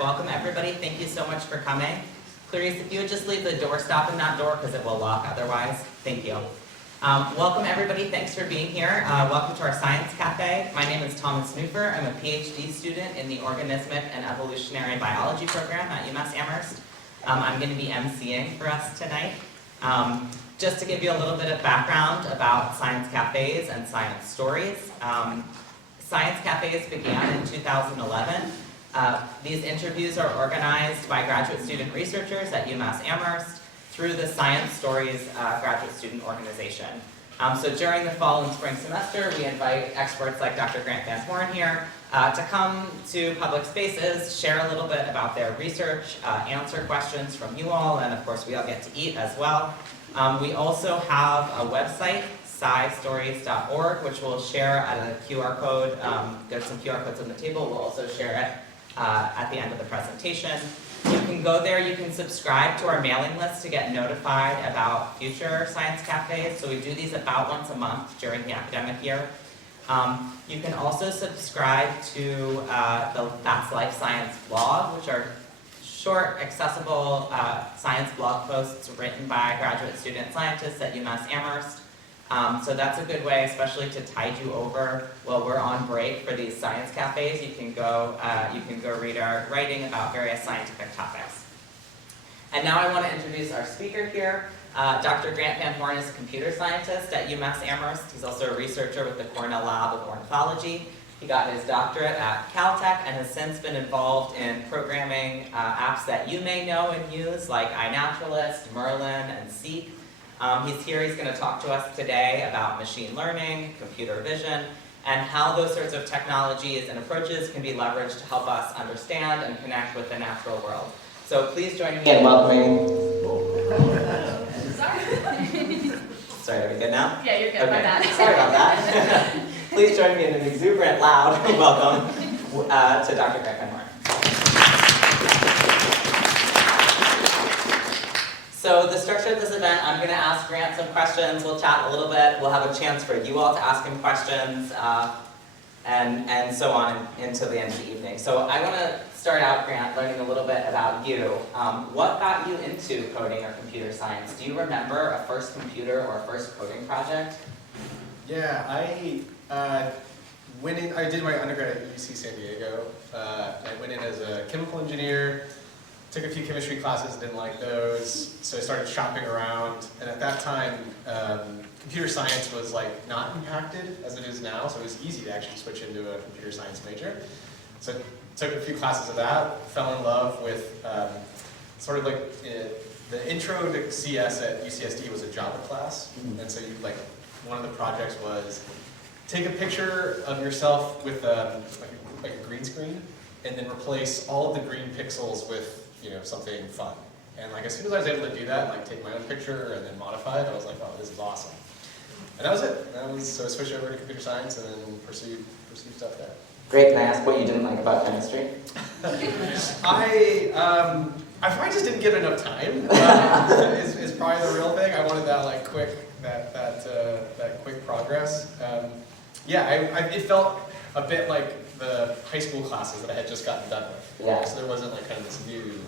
Welcome everybody. Thank you so much for coming. Clarice, if you would just leave the doorstop in that door because it will lock otherwise. Thank you. Welcome everybody. Thanks for being here. Welcome to our Science Cafe. My name is Thomas Snooper. I'm a PhD student in the Organismic and Evolutionary Biology program at UMass Amherst. I'm going to be emceeing for us tonight. Just to give you a little bit of background about Science Cafes and science stories. Science Cafes began in 2011. These interviews are organized by graduate student researchers at UMass Amherst through the Science Stories graduate student organization. So during the fall and spring semester, we invite experts like Dr. Grant Van Horn here to come to public spaces, share a little bit about their research, answer questions from you all, and of course we all get to eat as well. We also have a website, scistories.org, which we'll share a QR code. There's some QR codes on the table. We'll also share it at the end of the presentation. You can go there, you can subscribe to our mailing list to get notified about future Science Cafes. So we do these about once a month during the academic year. You can also subscribe to the That's Life Science blog, which are short, accessible science blog posts written by graduate student scientists at UMass Amherst. So that's a good way, especially to tide you over while we're on break for these Science Cafes. You can go read our writing about various scientific topics. And now I want to introduce our speaker here. Dr. Grant Van Horn is a computer scientist at UMass Amherst. He's also a researcher with the Cornell Lab of Ornithology. He got his doctorate at Caltech and has since been involved in programming apps that you may know and use, like iNaturalist, Merlin, and Seek. He's here, he's going to talk to us today about machine learning, computer vision, and how those sorts of technologies and approaches can be leveraged to help us understand and connect with the natural world. So please join me in welcoming... Sorry, are we good now? Yeah, you're good. Okay. My bad. Sorry about that. Please join me in an exuberant, loud welcome to Dr. Grant Van Horn. So the structure of this event, I'm going to ask Grant some questions, we'll chat a little bit, we'll have a chance for you all to ask him questions, and so on into the end of the evening. So I want to start out, Grant, learning a little bit about you. What got you into coding or computer science? Do you remember a first computer or a first coding project? Yeah, I did my undergrad at UC San Diego. I went in as a chemical engineer. Took a few chemistry classes, didn't like those, so I started shopping around. And at that time, computer science was like not impacted as it is now, so it was easy to actually switch into a computer science major. So took a few classes of that, fell in love with sort of like the intro to CS at UCSD was a Java class, and so you one of the projects was take a picture of yourself with like a green screen, and then replace all of the green pixels with something fun. And as soon as I was able to do that, take my own picture and then modify it, I was like, oh, this is awesome. And that was it. So I switched over to computer science and then pursued stuff there. Great. Can I ask what you didn't like about chemistry? I probably just didn't get enough time. Is probably the real thing. I wanted that quick quick progress. It felt a bit like the high school classes that I had just gotten done with. Yeah. So there wasn't kind of this new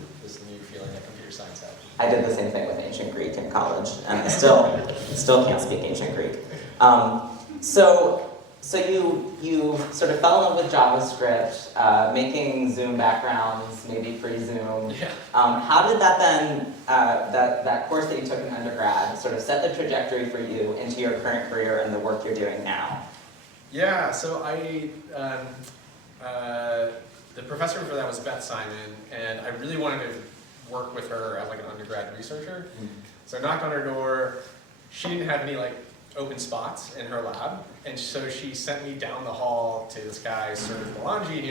feeling that computer science had. I did the same thing with ancient Greek in college, and I still can't speak ancient Greek. So you sort of fell in love with JavaScript, making Zoom backgrounds, maybe pre-Zoom. Yeah. How did that then, that course that you took in undergrad, sort of set the trajectory for you into your current career and the work you're doing now? Yeah, so the professor for that was Beth Simon, and I really wanted to work with her as an undergrad researcher. So I knocked on her door. She didn't have any open spots in her lab, and so she sent me down the hall to this guy, Serge Melangi, and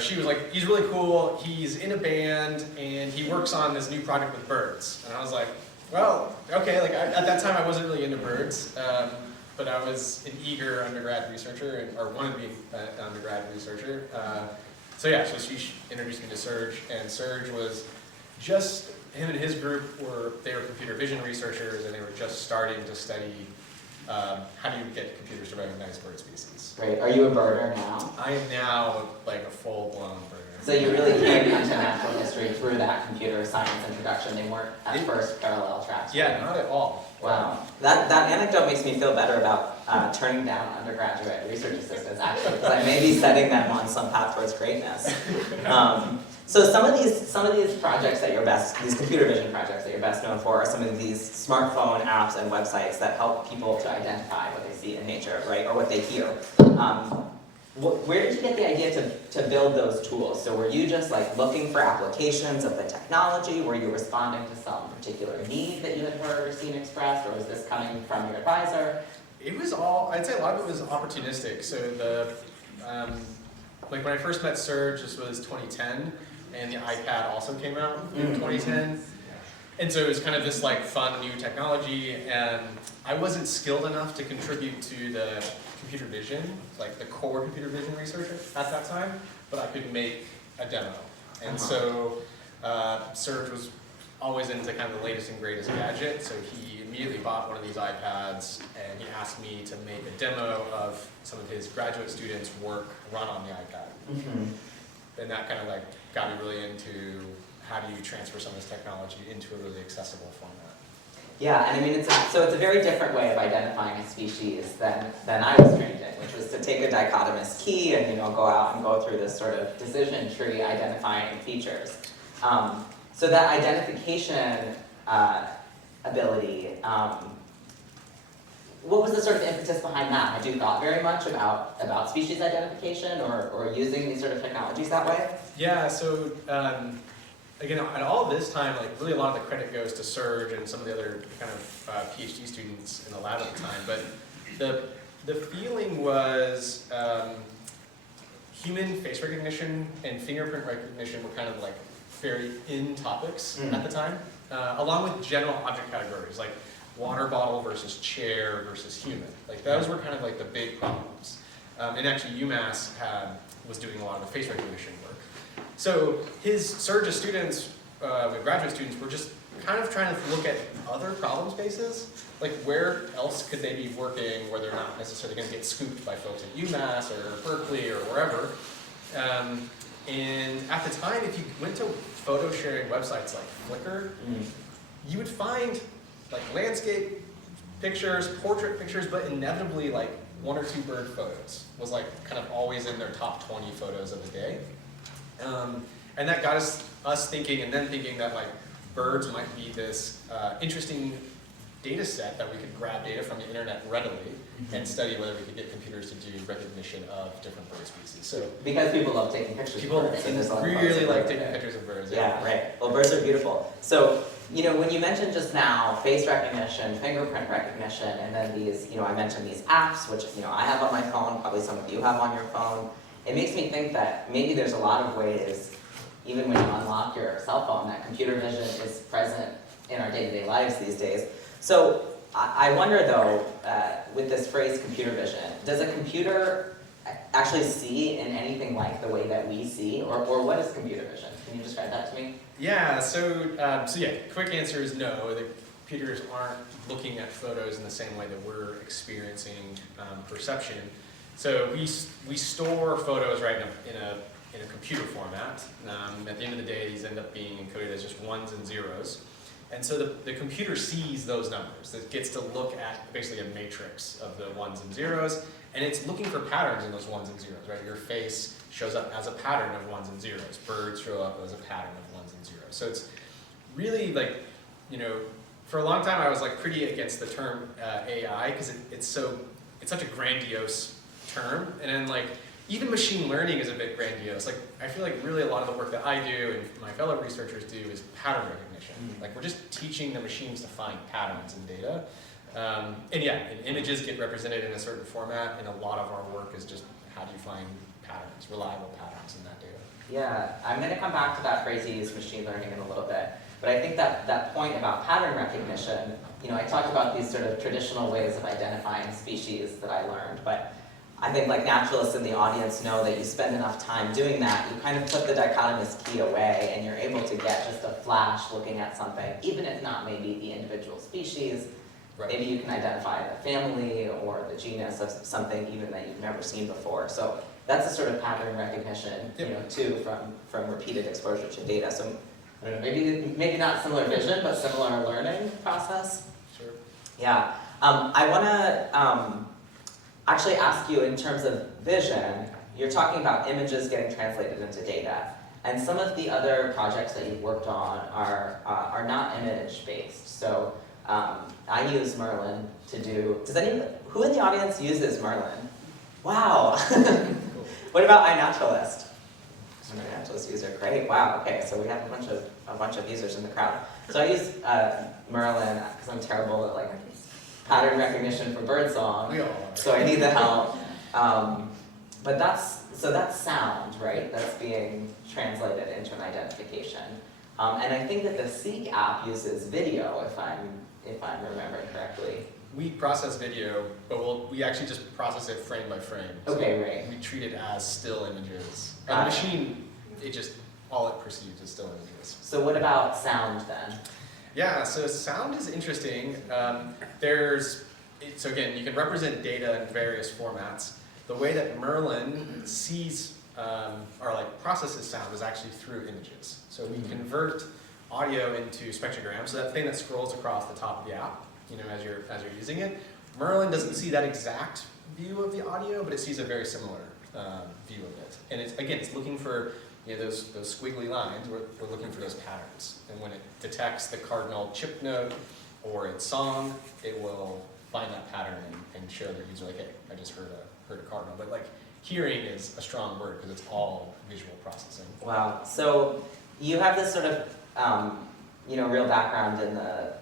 she was like, he's really cool, he's in a band, and he works on this new project with birds. And I was like, well, okay, at that time I wasn't really into birds, but I was an eager undergrad researcher, or wanted to be an undergrad researcher. So she introduced me to Serge, and Serge was him and his group were computer vision researchers, and they were just starting to study how do you get computers to recognize bird species. Great. Are you a birder now? I am now a full-blown birder. So you really came into natural history through that computer science introduction. They weren't at first parallel tracks. Yeah, not at all. Wow. That anecdote makes me feel better about turning down undergraduate research assistants, actually, because I may be setting them on some path towards greatness. So some of these projects that you're these computer vision projects that you're best known for are some of these smartphone apps and websites that help people to identify what they see in nature, right, or what they hear. Where did you get the idea to build those tools? So were you just like looking for applications of the technology? Were you responding to some particular need that you had heard or seen expressed, or was this coming from your advisor? It was all, I'd say a lot of it was opportunistic. So like when I first met Serge, this was 2010, and the iPad also came out in 2010. And so it was kind of this like fun new technology, and I wasn't skilled enough to contribute to the computer vision, like the core computer vision research at that time, but I could make a demo. And so Serge was always into kind of the latest and greatest gadget, so he immediately bought one of these iPads, and he asked me to make a demo of some of his graduate students' work run on the iPad. And that kind of like got me really into how do you transfer some of this technology into a really accessible format. Yeah, and I mean, it's a very different way of identifying a species than I was trained in, which was to take a dichotomous key and go out and go through this sort of decision tree identifying features. So that identification ability, what was the sort of impetus behind that? Had you thought very much about species identification or using these sort of technologies that way? Yeah, so again, at all this time, like really a lot of the credit goes to Serge and some of the other kind of PhD students in the lab at the time, but the feeling was human face recognition and fingerprint recognition were kind of like very in topics at the time, along with general object categories like water bottle versus chair versus human. Like those were kind of like the big problems. And actually UMass was doing a lot of the face recognition work. So Serge's students, graduate students, were just kind of trying to look at other problem spaces, like where else could they be working where they're not necessarily going to get scooped by folks at UMass or Berkeley or wherever. And at the time, if you went to photo sharing websites like Flickr, you would find like landscape pictures, portrait pictures, but inevitably like 1 or 2 bird photos was like kind of always in their top 20 photos of the day. And that got us thinking, and then thinking that like birds might be this interesting data set that we could grab data from the internet readily and study whether we could get computers to do recognition of different bird species. So because people love taking pictures people of birds. So really like taking pictures of birds. Yeah, right. Well, birds are beautiful. So, when you mentioned just now face recognition, fingerprint recognition, and then these, I mentioned these apps, which, I have on my phone, probably some of you have on your phone. It makes me think that maybe there's a lot of ways, even when you unlock your cell phone, that computer vision is present in our day-to-day lives these days. So I wonder though, with this phrase computer vision, does a computer actually see in anything like the way that we see, or what is computer vision? Can you describe that to me? Yeah, so yeah, quick answer is no. The computers aren't looking at photos in the same way that we're experiencing perception. So we store photos right in a computer format. At the end of the day, these end up being encoded as just ones and zeros. And so the computer sees those numbers. It gets to look at basically a matrix of the ones and zeros, and it's looking for patterns in those ones and zeros, right? Your face shows up as a pattern of ones and zeros. Birds show up as a pattern of ones and zeros. So it's really like, for a long time I was like pretty against the term AI because it's such a grandiose term, and then like even machine learning is a bit grandiose. Like I feel like really a lot of the work that I do and my fellow researchers do is pattern recognition. Like we're just teaching the machines to find patterns in data. And yeah, and images get represented in a certain format, and a lot of our work is just how do you find patterns, reliable patterns in that data. Yeah, I'm going to come back to that phrase you used, machine learning, in a little bit. But I think that point about pattern recognition, I talked about these sort of traditional ways of identifying species that I learned, but I think like naturalists in the audience know that you spend enough time doing that, you kind of put the dichotomous key away and you're able to get just a flash looking at something, even if not maybe the individual species. Right. Maybe you can identify the family or the genus of something even that you've never seen before. So that's a sort of pattern recognition, Yep. you know, too, from repeated exposure to data. So I don't know, maybe not similar vision, but similar learning process. Sure. Yeah. I want to actually ask you in terms of vision. You're talking about images getting translated into data, and some of the other projects that you've worked on are not image based. So I use Merlin to do. Who in the audience uses Merlin? Wow. What about iNaturalist? I'm an iNaturalist user. Great. Wow. Okay. So we have a bunch of users in the crowd. So I use Merlin because I'm terrible at like pattern recognition for birdsong. We all are. So I need the help. But that's sound, right? That's being translated into an identification. And I think that the Seek app uses video, if I'm remembering correctly. We process video, but we actually just process it frame by frame. So Okay, right. we treat it as still images. And the Got it. machine, all it perceives is still images. So what about sound then? Yeah, so sound is interesting. So again, you can represent data in various formats. The way that Merlin sees or like processes sound is actually through images. So we convert audio into spectrograms. So that thing that scrolls across the top of the app, you know, as you're using it, Merlin doesn't see that exact view of the audio, but it sees a very similar view of it. And it's looking for, you know, those squiggly lines. We're looking for those patterns. And when it detects the cardinal chip note or its song, it will find that pattern and show the user like, hey, I just heard a cardinal. But like hearing is a strong word because it's all visual processing. Wow. So you have this sort of real background in the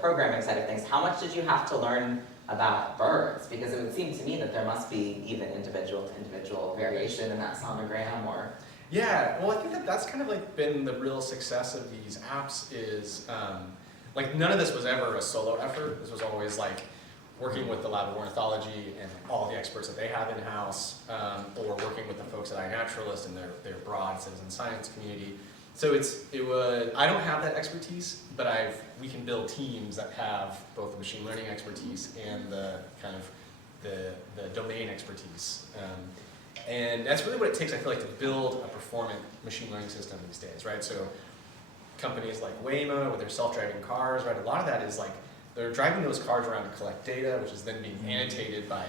programming side of things. How much did you have to learn about birds? Because it would seem to me that there must be even individual to individual variation in that sonogram or... Yeah, well, I think that's kind of like been the real success of these apps is, like none of this was ever a solo effort. This was always like working with the Lab of Ornithology and all the experts that they have in-house, or working with the folks at iNaturalist and their broad citizen science community. So I don't have that expertise, but we can build teams that have both the machine learning expertise and the kind of the domain expertise. And that's really what it takes, I feel like, to build a performant machine learning system these days, right? So companies like Waymo with their self-driving cars, right? A lot of that is like, they're driving those cars around to collect data, which is then being annotated by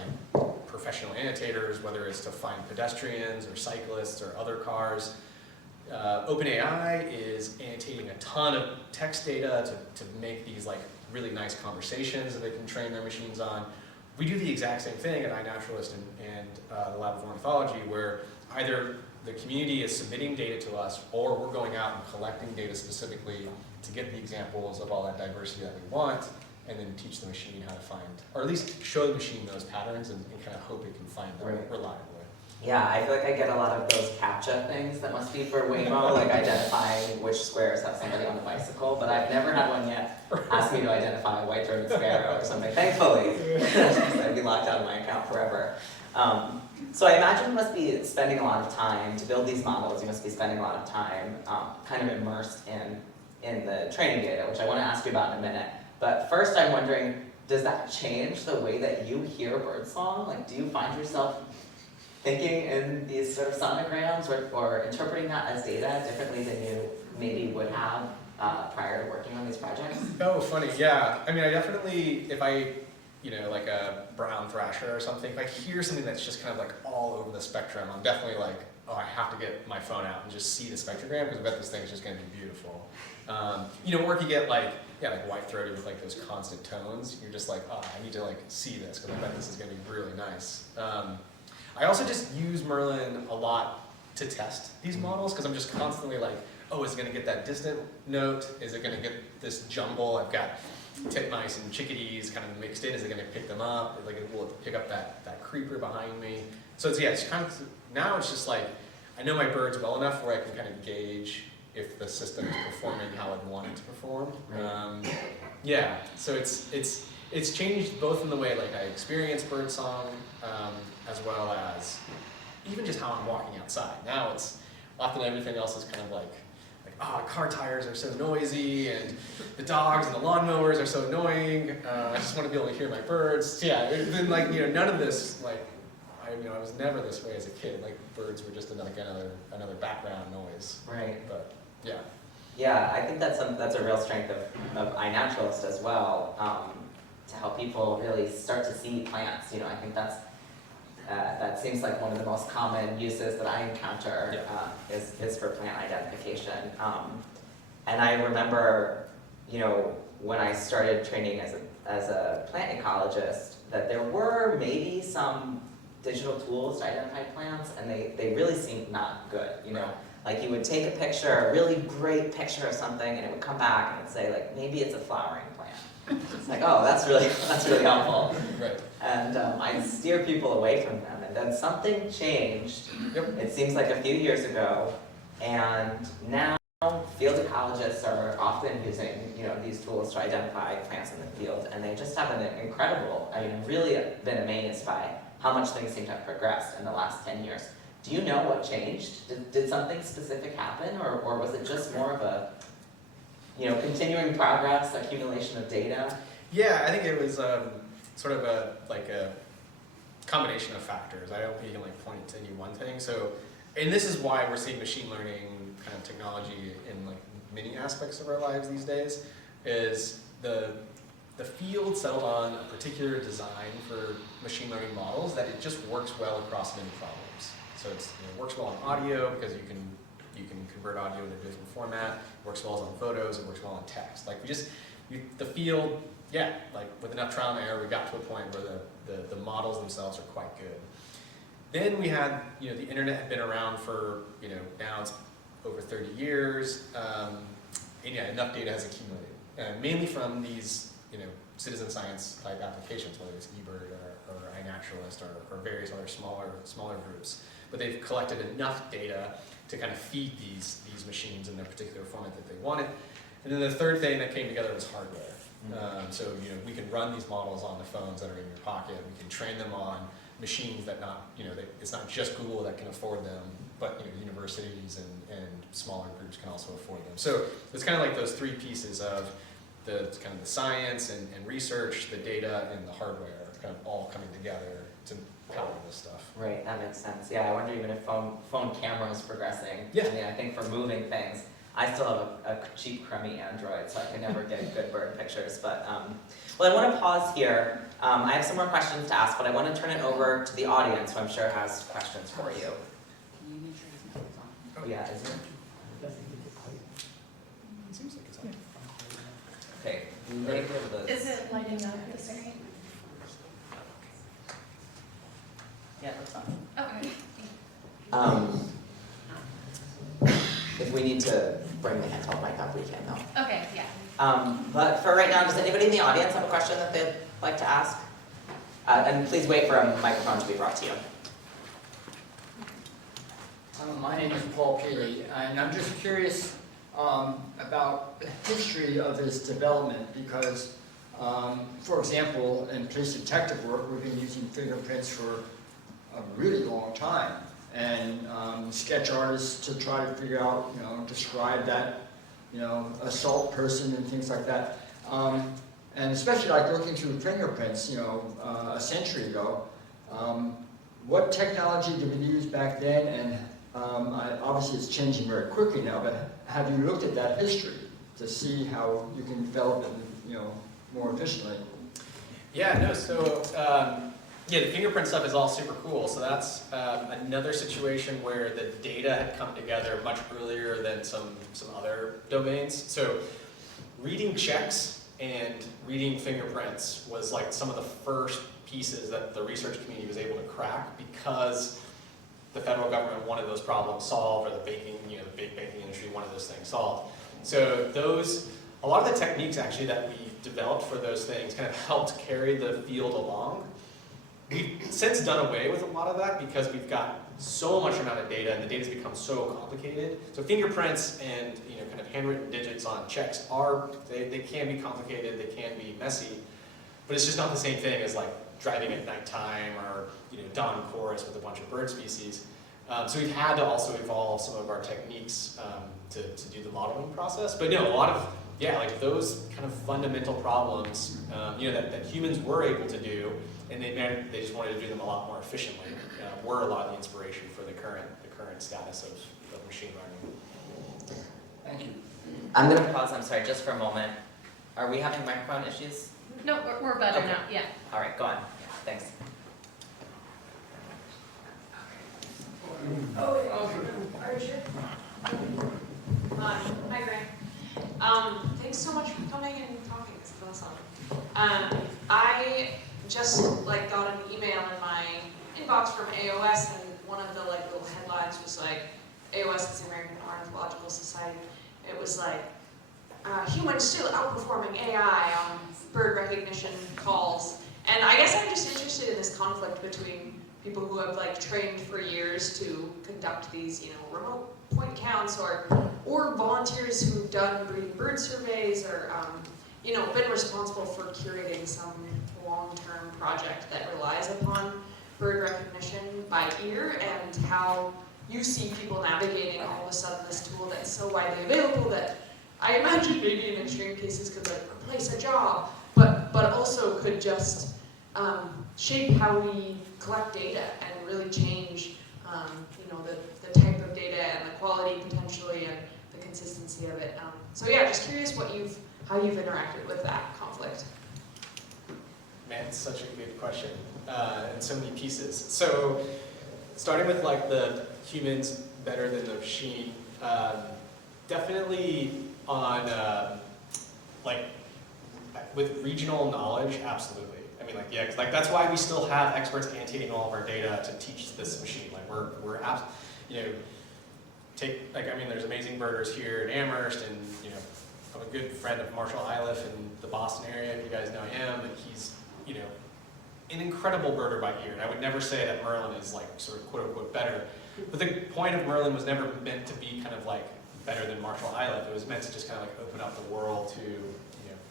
professional annotators, whether it's to find pedestrians or cyclists or other cars. OpenAI is annotating a ton of text data to make these like really nice conversations that they can train their machines on. We do the exact same thing at iNaturalist and the Lab of Ornithology, where either the community is submitting data to us or we're going out and collecting data specifically to get the examples of all that diversity that we want, and then teach the machine how to find, or at least show the machine those patterns and kind of hope it can find them reliably. Yeah, I feel like I get a lot of those CAPTCHA things that must be for Waymo, like identifying which squares have somebody on a bicycle, but I've never had one yet ask me to identify a white-throated sparrow or something, thankfully. I'd be locked out of my account forever. So I imagine you must be spending a lot of time to build these models. You must be spending a lot of time kind of immersed in the training data, which I want to ask you about in a minute. But first I'm wondering, does that change the way that you hear birdsong? Like, do you find yourself thinking in these sort of sonograms or interpreting that as data differently than you maybe would have prior to working on these projects? Oh, funny, yeah. I mean, I definitely, if I, like a brown thrasher or something, if I hear something that's just kind of like all over the spectrum, I'm definitely like, oh, I have to get my phone out and just see the spectrogram because I bet this thing's just going to be beautiful. Or if you get like white-throated with like those constant tones, you're just like, oh, I need to like see this because I bet this is going to be really nice. I also just use Merlin a lot to test these models because I'm just constantly like, oh, is it going to get that distant note? Is it going to get this jumble? I've got titmice and chickadees kind of mixed in. Is it going to pick them up? Like, will it pick up that creeper behind me? So it's kind of, now it's just like, I know my birds well enough where I can kind of gauge if the system is performing how I'd want it to perform. So it's changed both in the way like I experience birdsong, as well as even just how I'm walking outside. Now it's often everything else is kind of like car tires are so noisy and the dogs and the lawnmowers are so annoying. I just want to be able to hear my birds. So yeah, then none of this, like, I was never this way as a kid. Like birds were just another background noise. Right. But yeah. Yeah, I think that's a real strength of iNaturalist as well, to help people really start to see plants. I think that seems like one of the most common uses that I encounter is for plant identification. And I remember, when I started training as a plant ecologist, that there were maybe some digital tools to identify plants, and they really seemed not good. Like you would take a picture, a really great picture of something, and it would come back and it'd say like, maybe it's a flowering plant. It's like, oh, that's really helpful. Right. And I'd steer people away from them. And then something changed. Yep. It seems like a few years ago, and now field ecologists are often using these tools to identify plants in the field, and they just have an incredible. I've really been amazed by how much things seem to have progressed in the last 10 years. Do you know what changed? Did something specific happen, or was it just more of a continuing progress, accumulation of data? Yeah, I think it was sort of a combination of factors. I don't think you can point to any one thing. So, and this is why we're seeing machine learning kind of technology in many aspects of our lives these days. Is the field settled on a particular design for machine learning models that it just works well across many problems. So it works well on audio because you can convert audio into a different format. It works well on photos. It works well on text. The field, with enough trial and error, we got to a point where the models themselves are quite good. Then we had, the internet had been around for, now it's over 30 years, and enough data has accumulated, mainly from these, citizen science type applications, whether it's eBird or iNaturalist or various other smaller groups. But they've collected enough data to kind of feed these machines in their particular format that they wanted. And then the third thing that came together was hardware. So we can run these models on the phones that are in your pocket. We can train them on machines that it's not just Google that can afford them, but universities and smaller groups can also afford them. So it's kind of like those three pieces of the science and research, the data, and the hardware kind of all coming together to power this stuff. Right, that makes sense. Yeah, I wonder even if phone camera is progressing. Yeah. I think for moving things, I still have a cheap, crummy Android, so I can never get good bird pictures. But I want to pause here. I have some more questions to ask, but I want to turn it over to the audience, who I'm sure has questions for you. Can you make sure it's on? Oh, yeah, is it? It seems like it's on. Okay, maybe the. Is it lighting up? Is there? Yeah, that's fine. Okay. If we need to bring the handheld mic up, we can though. Okay, yeah. But for right now, does anybody in the audience have a question that they'd like to ask? And please wait for a microphone to be brought to you. My name is Paul Peely, and I'm just curious about the history of this development because, for example, in police detective work, we've been using fingerprints for a really long time, and sketch artists to try to figure out, describe that, assault person and things like that. And especially like looking through fingerprints, a century ago. What technology did we use back then? And obviously it's changing very quickly now, but have you looked at that history to see how you can develop it, more efficiently? Yeah, no, so the fingerprint stuff is all super cool. So that's another situation where the data had come together much earlier than some other domains. So reading checks and reading fingerprints was like some of the first pieces that the research community was able to crack because the federal government wanted those problems solved, or the banking, the big banking industry wanted those things solved. So a lot of the techniques actually that we developed for those things kind of helped carry the field along. We've since done away with a lot of that because we've got so much amount of data and the data's become so complicated. So fingerprints and kind of handwritten digits on checks they can be complicated, they can be messy, but it's just not the same thing as like driving at nighttime or dawn chorus with a bunch of bird species. So we've had to also evolve some of our techniques to do the modeling process. But no, a lot of like those kind of fundamental problems that humans were able to do, and they just wanted to do them a lot more efficiently. were a lot of the inspiration for the current status of machine learning. Thank you. I'm gonna pause, I'm sorry, just for a moment. Are we having microphone issues? No, we're better Okay. now, yeah. All right, go on. Thanks. Hi, Grant. Thanks so much for coming and talking. This is awesome. I just got an email in my inbox from AOS, and one of the little headlines was AOS is the American Ornithological Society. It was humans still outperforming AI on bird recognition calls. And I guess I'm just interested in this conflict between people who have trained for years to conduct these, remote point counts, or volunteers who've done breeding bird surveys, or been responsible for curating some long-term project that relies upon bird recognition by ear, and how you see people navigating all of a sudden this tool that's so widely available that I imagine maybe in extreme cases could replace a job, but also could just shape how we collect data and really change the type of data and the quality potentially and the consistency of it. So yeah, just curious how you've interacted with that conflict. Man, it's such a good question, and so many pieces. So, starting with the humans better than the machine, definitely on with regional knowledge, absolutely. I mean, yeah, 'cause, that's why we still have experts annotating all of our data to teach this machine. There's amazing birders here in Amherst, and I'm a good friend of Marshall Iliff in the Boston area, if you guys know him, and he's an incredible birder by ear. And I would never say that Merlin is sort of quote unquote better, but the point of Merlin was never meant to be kind of better than Marshall Iliff. It was meant to just kind of open up the world to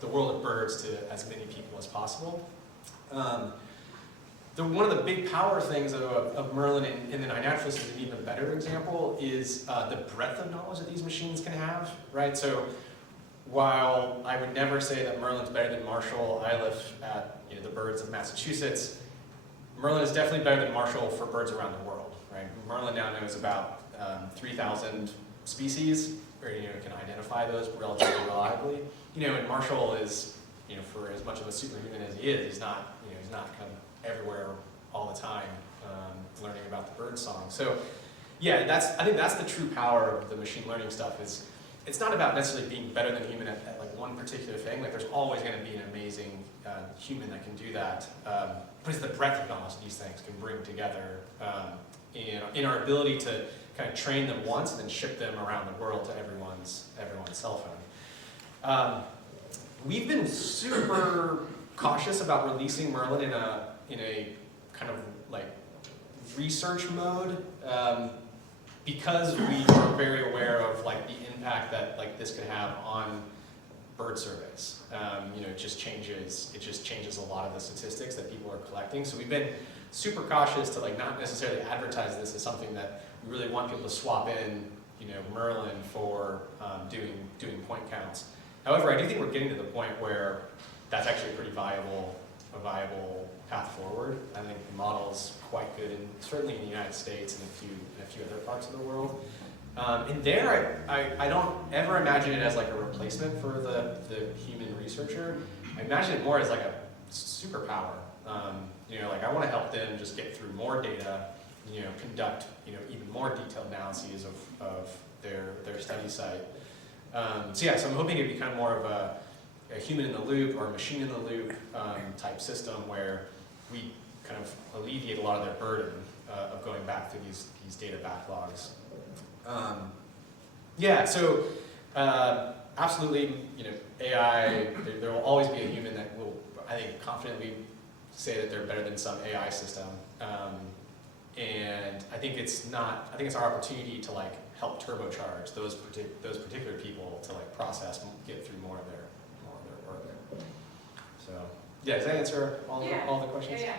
the world of birds to as many people as possible. One of the big power things of Merlin and then iNaturalist is an even better example is the breadth of knowledge that these machines can have, right? So while I would never say that Merlin's better than Marshall Iliff at the birds of Massachusetts, Merlin is definitely better than Marshall for birds around the world, right? Merlin now knows about 3,000 species, or can identify those relatively reliably. And Marshall is, for as much of a superhuman as he is, he's not kind of everywhere all the time learning about the bird song. So, yeah, I think that's the true power of the machine learning stuff. Is it's not about necessarily being better than human at one particular thing. There's always going to be an amazing human that can do that. But it's the breadth of knowledge these things can bring together, in our ability to kind of train them once and then ship them around the world to everyone's cell phone. We've been super cautious about releasing Merlin in a kind of research mode, because we are very aware of the impact that this could have on bird surveys. It just changes a lot of the statistics that people are collecting. So we've been super cautious to not necessarily advertise this as something that we really want people to swap in, Merlin for doing point counts. However, I do think we're getting to the point where that's actually a viable path forward. I think the model's quite good, and certainly in the United States and a few other parts of the world. And there, I don't ever imagine it as a replacement for the human researcher. I imagine it more as a superpower. I want to help them just get through more data, conduct even more detailed analyses of their study site. So I'm hoping it'd be kind of more of a human in the loop or a machine in the loop type system where we kind of alleviate a lot of their burden of going back through these data backlogs. Absolutely, AI, there will always be a human that will, I think, confidently say that they're better than some AI system. And I think it's our opportunity to help turbocharge those particular people to process and get through more of their work. So does that answer all the questions? Yeah.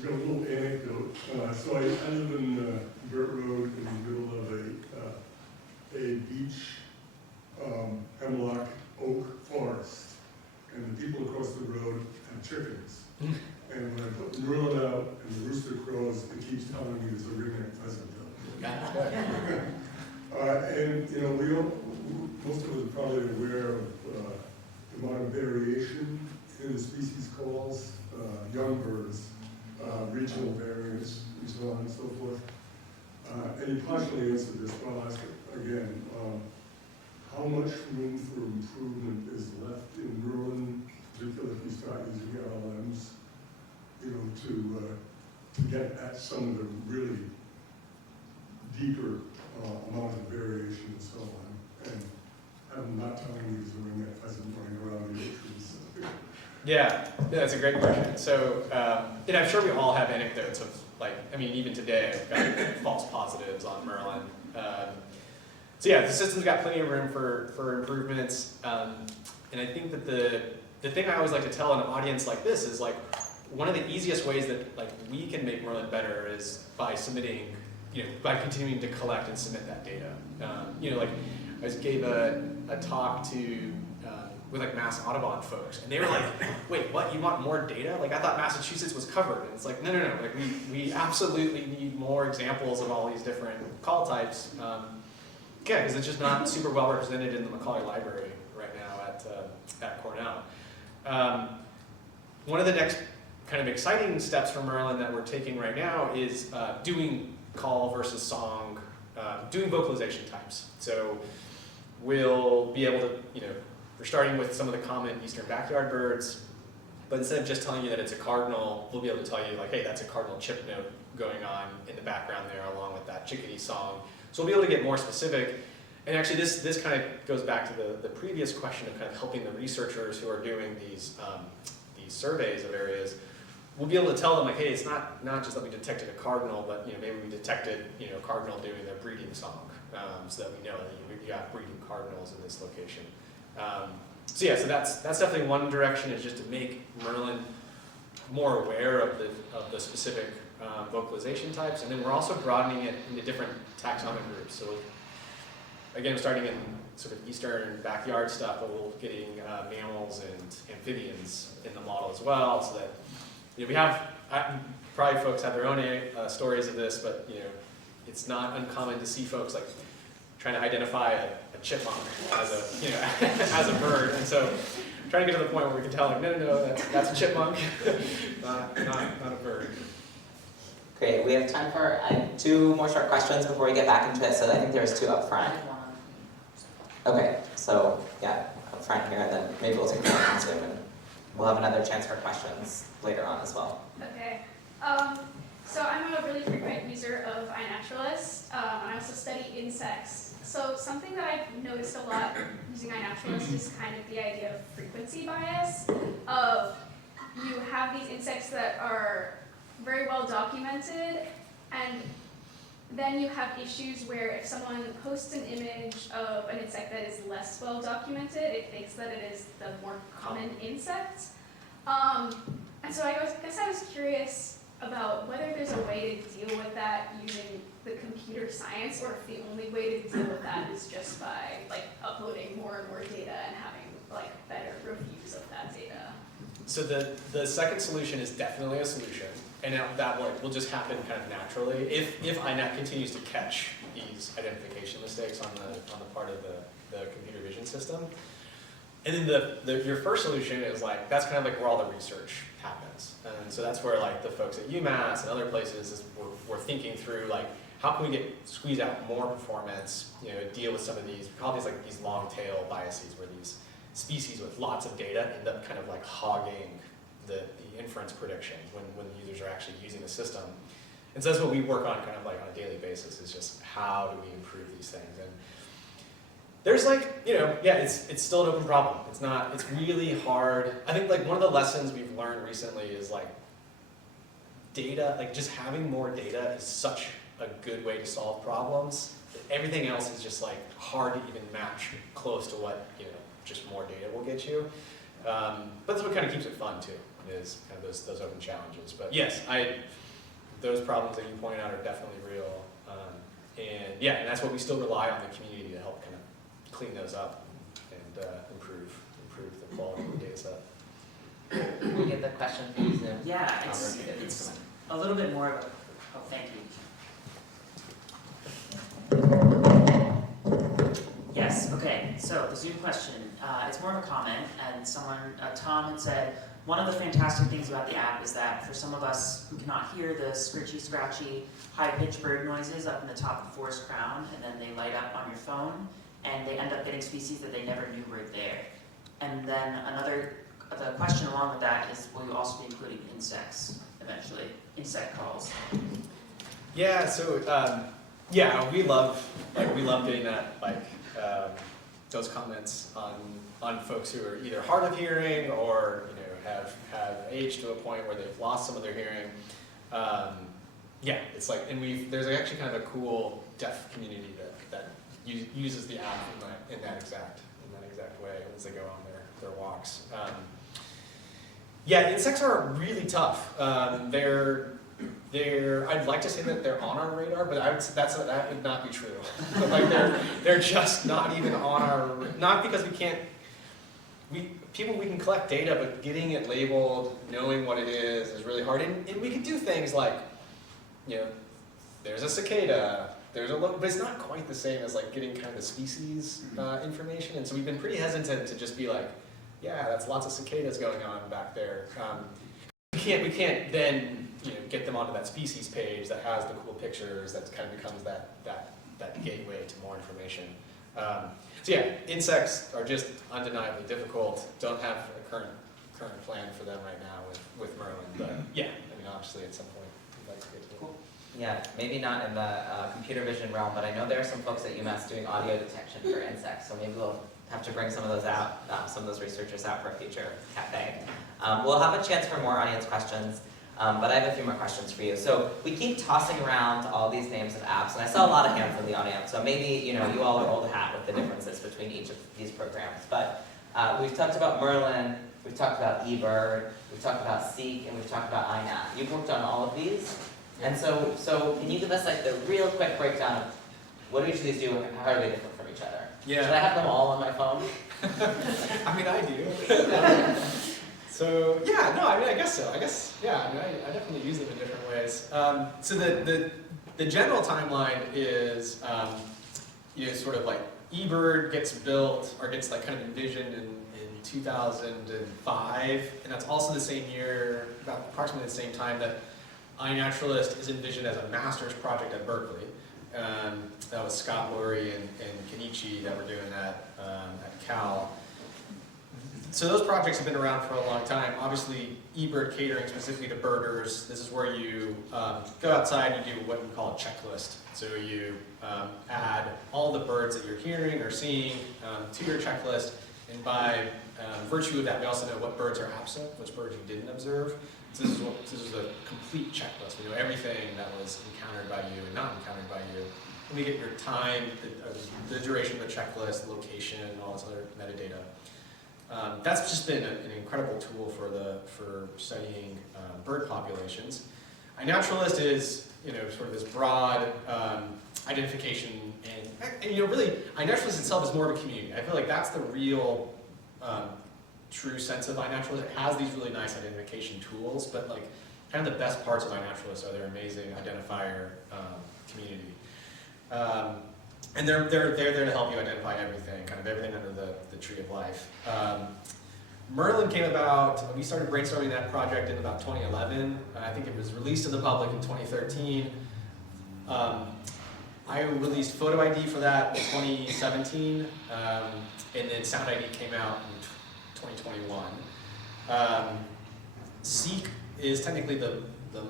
I've got a little anecdote. So I live in Dirt Road in the middle of a beach chickens. And when I put Merlin out and the rooster crows, it keeps telling me there's a ring-necked pheasant out. And, you know, we don't, most of us are probably aware of the amount of variation in the species calls, young birds, regional variance, and so on and so forth. And you partially answered this, but I'll ask it again. How much room for improvement is left in Merlin, particularly if you start using LLMs, you know, to get at some of the really deeper amount of variation and so on, and have them not telling you there's a ring-necked pheasant running around the oceans. Yeah, that's a great question. So, and I'm sure we all have anecdotes of, like, I mean, even today, I've got false positives on Merlin. So yeah, the system's got plenty of room for improvements. And I think that the thing I always like to tell an audience like this is, like, one of the easiest ways that, like, we can make Merlin better is by submitting, you know, by continuing to collect and submit that data. You know, like, I just gave a talk to with like Mass Audubon folks, and they were like, wait, what, you want more data? Like, I thought Massachusetts was covered. And it's like, no, like, we absolutely need more examples of all these different call types. Yeah, because it's just not super well represented in the Macaulay Library right now at Cornell. One of the next kind of exciting steps for Merlin that we're taking right now is doing call versus song, doing vocalization types. So we'll be able to, you know, we're starting with some of the common eastern backyard birds, but instead of just telling you that it's a cardinal, we'll be able to tell you, like, hey, that's a cardinal chip note going on in the background there along with that chickadee song. So we'll be able to get more specific. And actually this kind of goes back to the previous question of kind of helping the researchers who are doing these surveys of areas. We'll be able to tell them, like, hey, it's not just that we detected a cardinal, but, you know, maybe we detected, you know, cardinal doing their breeding song, so that we know that we got breeding cardinals in this location. So yeah, so that's definitely one direction, is just to make Merlin more aware of the specific vocalization types, and then we're also broadening it into different taxonomic groups. So again, starting in sort of eastern backyard stuff, but we're getting mammals and amphibians in the model as well, so that, you know, we have, probably folks have their own stories of this, but, you know, it's not uncommon to see folks like trying to identify a chipmunk as a, you know, as a bird, and so trying to get to the point where we can tell, like, no, that's a chipmunk, not a bird. Great, we have time for 2 more short questions before we get back into it, so I think there's 2 up front. Okay, so yeah, up front here, and then maybe we'll take one on Zoom, and we'll have another chance for questions later on as well. Okay. So I'm a really frequent user of iNaturalist, and I also study insects. So something that I've noticed a lot using iNaturalist is kind of the idea of frequency bias. Of you have these insects that are very well documented, and then you have issues where if someone posts an image of an insect that is less well documented, it thinks that it is the more common insect. And so I guess I was curious about whether there's a way to deal with that using the computer science, or if the only way to deal with that is just by, like, uploading more and more data and having, like, better reviews of that data. So the second solution is definitely a solution, and that will just happen kind of naturally if iNat continues to catch these identification mistakes on the part of the computer vision system. And then your first solution is, like, that's kind of like where all the research happens, and so that's where, like, the folks at UMass and other places is we're thinking through, like, how can we squeeze out more performance, you know, deal with some of these, we call these, like, these long tail biases, where these species with lots of data end up kind of like hogging the inference prediction when the users are actually using the system. And so that's what we work on kind of like on a daily basis, is just how do we improve these things. And there's, like, you know, yeah, it's still an open problem. It's really hard. I think, like, one of the lessons we've learned recently is, like, data, like, just having more data is such a good way to solve problems. Everything else is just, like, hard to even match close to what, you know, just more data will get you. But that's what kind of keeps it fun too, is kind of those open challenges. But yes, those problems that you point out are definitely real. And yeah, and that's what we still rely on the community to help kind of clean those up and improve the quality of the data set. We get the question from Zoom. Yeah, it's a little bit more of a, oh, thank you. Yes, okay, so the Zoom question, it's more of a comment, and someone, Tom had said, one of the fantastic things about the app is that for some of us who cannot hear the scritchy, scratchy, high-pitched bird noises up in the top of the forest crown, and then they light up on your phone, and they end up getting species that they never knew were there. And then the question along with that is, will you also be including insects eventually, insect calls? Yeah, so yeah, we love getting that those comments on folks who are either hard of hearing or have aged to a point where they've lost some of their hearing. Yeah, it's like, and there's actually kind of a cool deaf community that uses the app in that exact way as they go on their walks. Yeah, insects are really tough. I'd like to say that they're on our radar, but that would not be true. Like they're just not even on our, not because we can't, we can collect data, but getting it labeled, knowing what it is really hard. And we can do things like, there's a cicada, but it's not quite the same as like getting kind of the species information. And so we've been pretty hesitant to just be like, yeah, that's lots of cicadas going on back there. We can't then get them onto that species page that has the cool pictures that kind of becomes that gateway to more information. So yeah, insects are just undeniably difficult. Don't have a current plan for them right now with Merlin, but yeah, I mean obviously at some point we'd like to get to it. Cool. Yeah, maybe not in the computer vision realm, but I know there are some folks at UMass doing audio detection for insects, so maybe we'll have to bring some of those out, some of those researchers out for a future cafe. We'll have a chance for more audience questions, but I have a few more questions for you. So we keep tossing around all these names of apps, and I saw a lot of hands in the audience, so maybe you all are old hat with the differences between each of these programs. But we've talked about Merlin, we've talked about eBird, we've talked about Seek, and we've talked about iNat. You've worked on all of these, and so can you give us like the real quick breakdown of what do each of these do, and how are they different from each other? Yeah. Should I have them all on my phone? I mean, I do. So yeah, no, I mean, I guess so. Yeah, I mean, I definitely use them in different ways. So the general timeline is, sort of like eBird gets built or gets like kind of envisioned in 2005, and that's also the same year, about approximately the same time that iNaturalist is envisioned as a master's project at Berkeley. That was Scott Lurie and Kenichi that were doing that at Cal. So those projects have been around for a long time. Obviously, eBird catering specifically to birders. This is where you go outside and you do what we call a checklist. So you add all the birds that you're hearing or seeing to your checklist, and by virtue of that, we also know what birds are absent, which birds you didn't observe. So this is a complete checklist. We know everything that was encountered by you and not encountered by you. And we get your time, the duration of the checklist, the location, all this other metadata. That's just been an incredible tool for studying bird populations. iNaturalist is sort of this broad identification, and really iNaturalist itself is more of a community. I feel like that's the real true sense of iNaturalist. It has these really nice identification tools, but like kind of the best parts of iNaturalist are their amazing identifier community. And they're there to help you identify everything, kind of everything under the tree of life. Merlin came about, we started brainstorming that project in about 2011. I think it was released to the public in 2013. I released photo ID for that in 2017, and then sound ID came out in 2021. Seek is technically the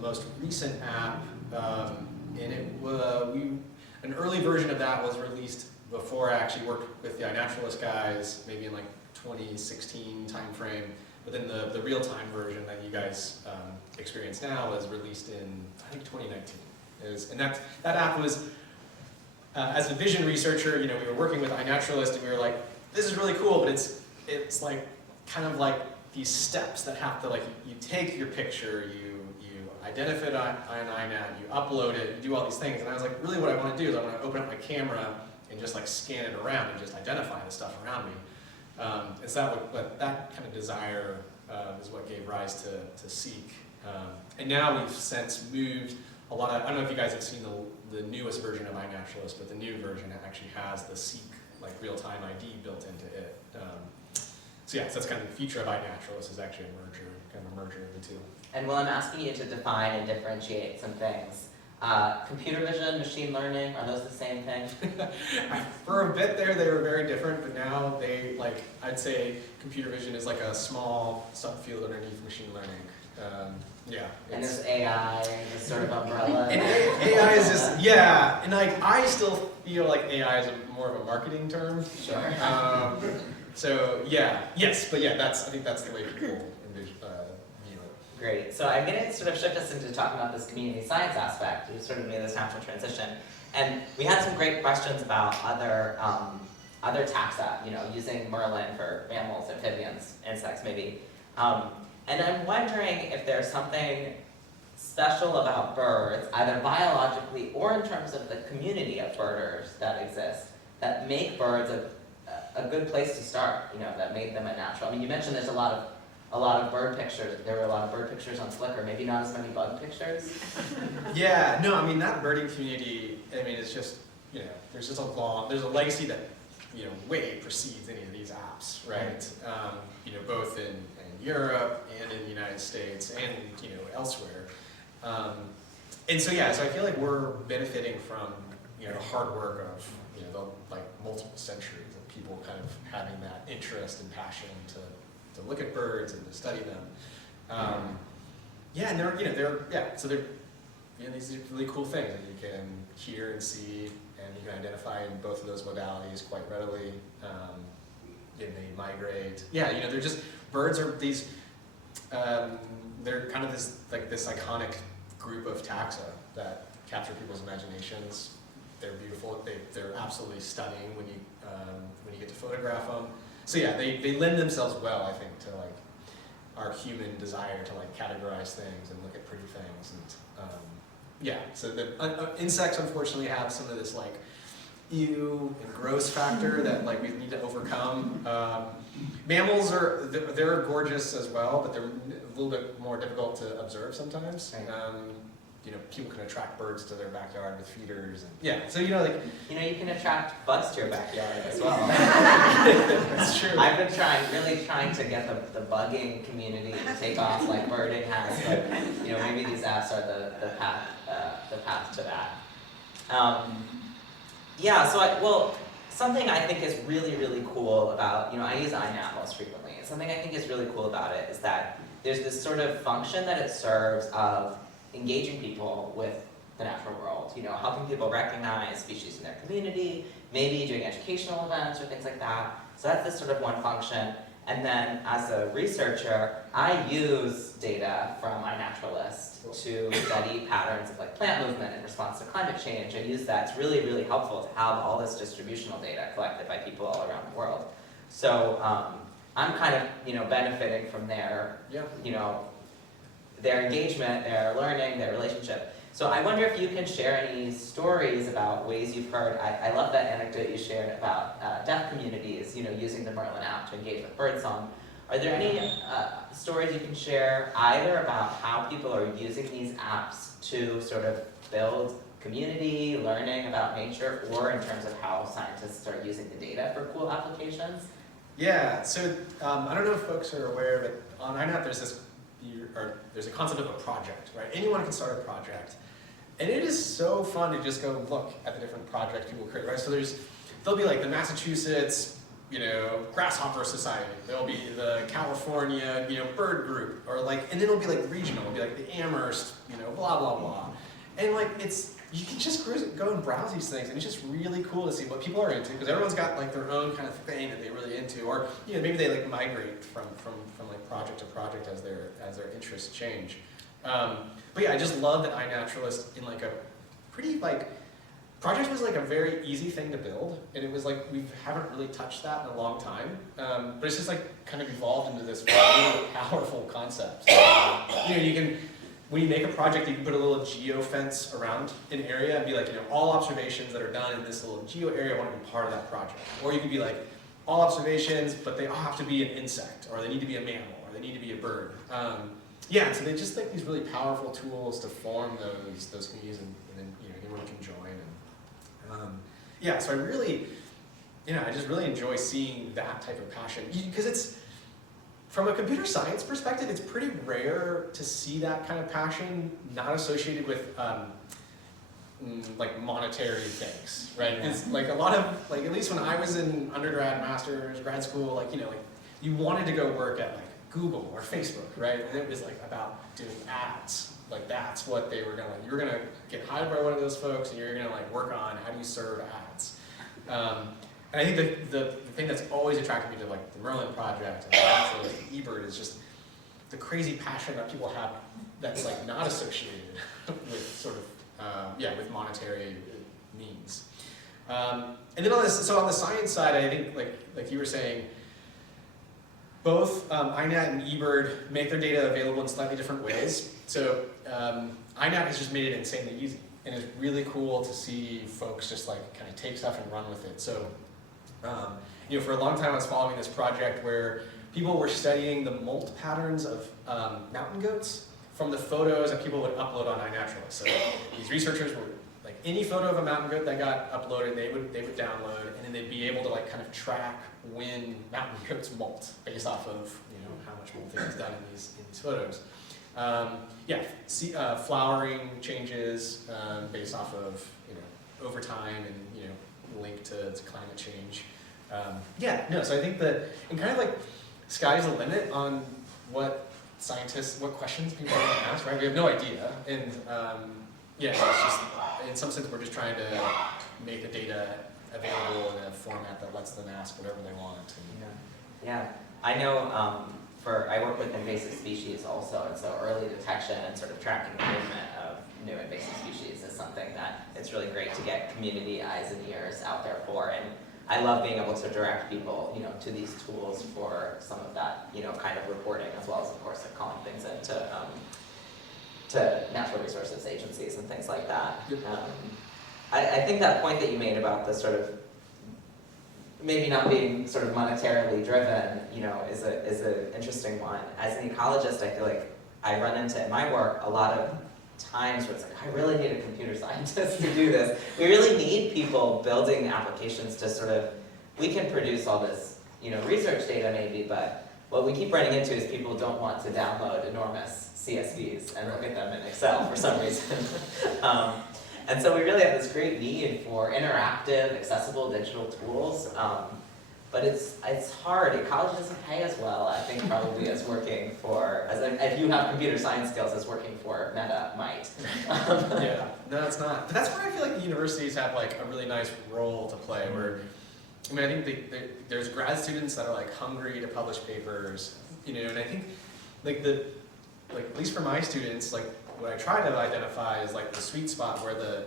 most recent app, and an early version of that was released before I actually worked with the iNaturalist guys, maybe in like 2016 timeframe. But then the real-time version that you guys experience now was released in, I think, 2019. And that app was, as a vision researcher, we were working with iNaturalist, and we were like, this is really cool, but it's like kind of like these steps that have to, like, you take your picture, you identify it on iNat, you upload it, you do all these things. And I was like, really what I want to do is I want to open up my camera and just like scan it around and just identify the stuff around me. And so that kind of desire is what gave rise to Seek. And now we've since moved a lot of, I don't know if you guys have seen the newest version of iNaturalist, but the new version actually has the Seek like real-time ID built into it. So yeah, so that's kind of the future of iNaturalist is actually a merger of the two. And Will, I'm asking you to define and differentiate some things. Computer vision, machine learning, are those the same thing? For a bit there, they were very different, but now they, like, I'd say computer vision is like a small subfield underneath machine learning. Yeah. And there's AI, this sort of umbrella. And AI is just, yeah, and like, I still feel like AI is more of a marketing term. Sure. So yeah, yes, but yeah, I think that's the way people envision, view it. Great. So I'm going to sort of shift us into talking about this community science aspect. You sort of made this natural transition. And we had some great questions about other taxa, using Merlin for mammals, amphibians, insects maybe. And I'm wondering if there's something special about birds, either biologically or in terms of the community of birders that exist, that make birds a good place to start, that made them a natural. I mean, you mentioned there's a lot of bird pictures. There were a lot of bird pictures on Flickr, maybe not as many bug pictures. Yeah, no, I mean, that birding community, I mean, it's just, there's just there's a legacy that, way precedes any of these apps, right? Both in Europe and in the United States and, elsewhere. And so, yeah, so I feel like we're benefiting from, the hard work of, multiple centuries of people kind of having that interest and passion to look at birds and to study them. Yeah, and so they're these are really cool things that you can hear and see, and you can identify in both of those modalities quite readily. And they migrate. Yeah, they're just, birds are these, they're kind of this iconic group of taxa that capture people's imaginations. They're beautiful. They're absolutely stunning when you get to photograph them. So yeah, they lend themselves well, I think, to our human desire to categorize things and look at pretty things. And yeah, so the insects unfortunately have some of this ew and gross factor that we need to overcome. Mammals they're gorgeous as well, but they're a little bit more difficult to observe sometimes. People can attract birds to their backyard with feeders. And, yeah, so you can attract bugs to your backyard as well. That's true. I've been really trying to get the bugging community to take off like birding has, but maybe these apps are the path to that. Yeah, so something I think is really, really cool about, I use iNaturalist frequently. Something I think is really cool about it is that there's this sort of function that it serves of engaging people with the natural world, helping people recognize species in their community, maybe doing educational events or things like that. So that's this sort of one function. And then as a researcher, I use data from iNaturalist to study patterns of plant movement in response to climate change. I use that. It's really, really helpful to have all this distributional data collected by people all around the world. So I'm kind of, benefiting from their, their engagement, their learning, their relationship. So I wonder if you can share any stories about ways you've heard. I love that anecdote you shared about deaf communities, using the Merlin app to engage with birdsong. Are there any stories you can share either about how people are using these apps to sort of build community, learning about nature, or in terms of how scientists are using the data for cool applications? Yeah, so I don't know if folks are aware, but on iNaturalist there's a concept of a project, right? Anyone can start a project. And it is so fun to just go look at the different projects people create, right? So there'll be the Massachusetts, Grasshopper Society. There'll be the California, bird group, or and then it'll be regional. It'll be the Amherst, blah, blah, blah. And you can just go and browse these things, and it's just really cool to see what people are into, because everyone's got their own kind of thing that they're really into, or maybe they migrate from project to project as their interests change. But yeah, I just love that iNaturalist in a pretty project was a very easy thing to build, and it was we haven't really touched that in a long time. But it's just kind of evolved into this really powerful concept. You can. When you make a project, you can put a little geo-fence around an area and be all observations that are done in this little geo area want to be part of that project. Or you could be all observations, but they all have to be an insect, or they need to be a mammal, or they need to be a bird. Yeah, so they just like these really powerful tools to form those communities, and then anyone can join. And yeah, so I really, I just really enjoy seeing that type of passion, because it's, from a computer science perspective, it's pretty rare to see that kind of passion not associated with like monetary things, right? It's like a lot of, like, at least when I was in undergrad, master's, grad school, like, you wanted to go work at like Google or Facebook, right? And it was like about doing ads. Like that's what they were gonna, like, you were gonna get hired by one of those folks and you're gonna like work on how do you serve ads. And I think the thing that's always attracted me to like the Merlin project and actually like eBird is just the crazy passion that people have that's like not associated with sort of, with monetary means. And then on this, so on the science side, I think like you were saying, both iNat and eBird make their data available in slightly different ways. So iNat has just made it insanely easy, and it's really cool to see folks just like kind of take stuff and run with it. So for a long time I was following this project where people were studying the molt patterns of mountain goats from the photos that people would upload on iNaturalist. So these researchers were like, any photo of a mountain goat that got uploaded, they would download, and then they'd be able to like kind of track when mountain goats molt based off of how much molting is done in these photos. Flowering changes based off of over time and linked to climate change. So I think that, and kind of like sky's the limit on what questions people are going to ask, right? We have no idea, and it's just, in some sense, we're just trying to make the data available in a format that lets them ask whatever they want. I know I work with invasive species also, and so early detection and sort of tracking the movement of new invasive species is something that it's really great to get community eyes and ears out there for. And I love being able to direct people, to these tools for some of that, kind of reporting, as well as, of course, calling things into to natural resources agencies and things like that. I think that point that you made about the sort of maybe not being sort of monetarily driven, is an interesting one. As an ecologist, I feel like I run into in my work a lot of times where it's like, I really need a computer scientist to do this. We really need people building applications to sort of, we can produce all this, research data maybe, but what we keep running into is people don't want to download enormous CSVs and look at them in Excel for some reason. And so we really have this great need for interactive, accessible digital tools. But it's hard. Ecology doesn't pay as well, I think, probably as working for, if you have computer science skills, as working for Meta might. No, it's not. But that's where I feel like the universities have like a really nice role to play. Where, I think there's grad students that are like hungry to publish papers, and I think at least for my students, like what I try to identify is like the sweet spot where an